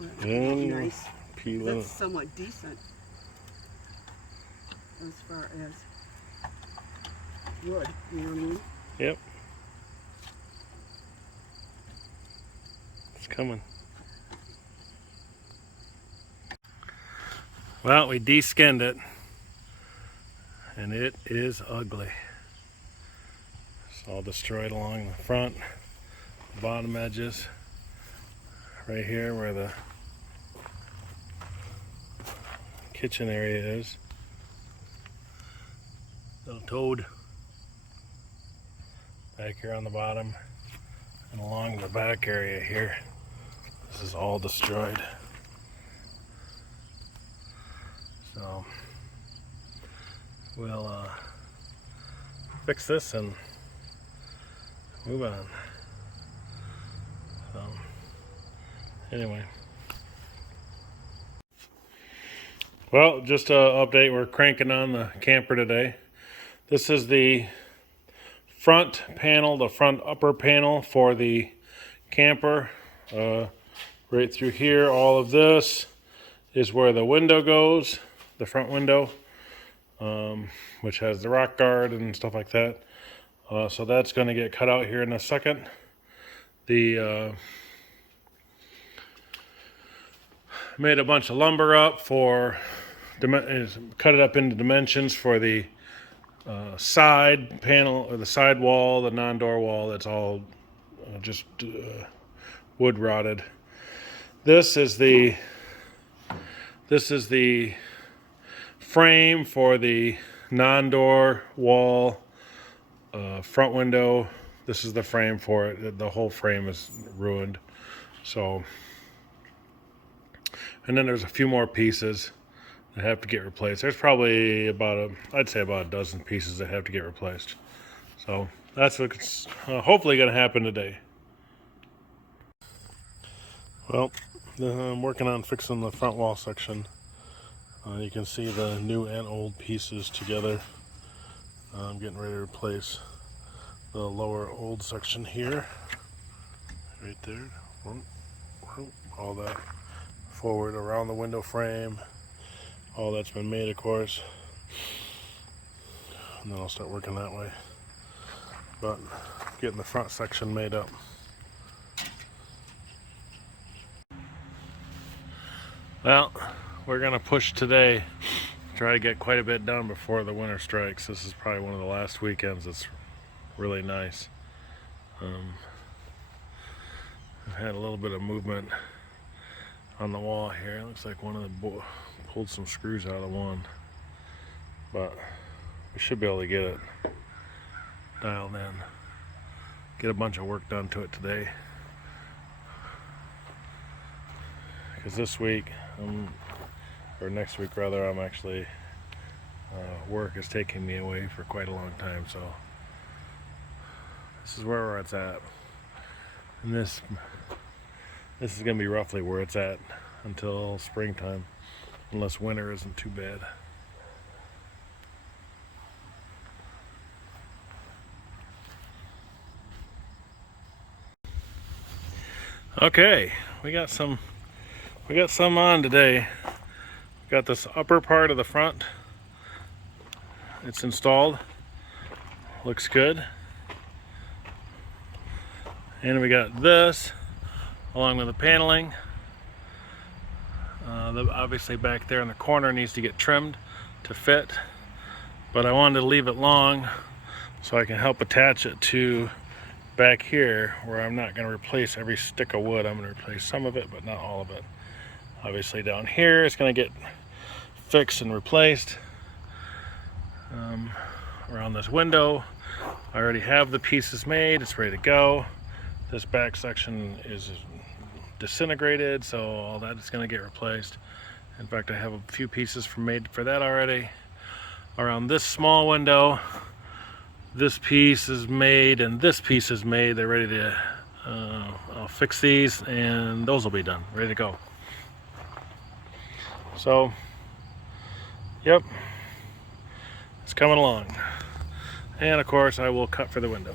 And nice. peeling. That's somewhat decent as far as wood, you know what I mean? Yep. It's coming. Well, we de-skinned it, and it is ugly. It's all destroyed along the front, the bottom edges, right here where the kitchen area is. Little toad back here on the bottom, and along the back area here. This is all destroyed. So we'll fix this and move on. So anyway, well, just an update. We're cranking on the camper today. This is the front panel, the front upper panel for the camper. Right through here, all of this is where the window goes, the front window, which has the rock guard and stuff like that. So that's going to get cut out here in a second. The made a bunch of lumber up for, cut it up into dimensions for the side panel, or the side wall, the non-door wall. That's all just wood rotted. This is the frame for the non-door wall, front window. This is the frame for it. The whole frame is ruined. So, and then there's a few more pieces that have to get replaced. There's probably I'd say about a dozen pieces that have to get replaced. So that's what's hopefully going to happen today. Well, I'm working on fixing the front wall section. You can see the new and old pieces together. I'm getting ready to replace the lower old section here. Right there. All that forward around the window frame. All that's been made, of course. And then I'll start working that way. But getting the front section made up. Well, we're gonna push today, try to get quite a bit done before the winter strikes. This is probably one of the last weekends that's really nice. I've had a little bit of movement on the wall here. It looks like one of the pulled some screws out of one, but we should be able to get it dialed in, get a bunch of work done to it today. Because this week, or next week rather, I'm actually, work is taking me away for quite a long time, so this is where it's at. And this is going to be roughly where it's at until springtime, unless winter isn't too bad. Okay, we got some on today. We got this upper part of the front. It's installed. Looks good. And we got this along with the paneling. Obviously back there in the corner needs to get trimmed to fit, but I wanted to leave it long so I can help attach it to back here, where I'm not going to replace every stick of wood. I'm going to replace some of it, but not all of it. Obviously down here it's going to get fixed and replaced. Around this window, I already have the pieces made. It's ready to go. This back section is disintegrated, so all that is going to get replaced. In fact, I have a few pieces made for that already. Around this small window, this piece is made and this piece is made. They're ready to, I'll fix these and those will be done, ready to go. So, yep, it's coming along. And of course I will cut for the window.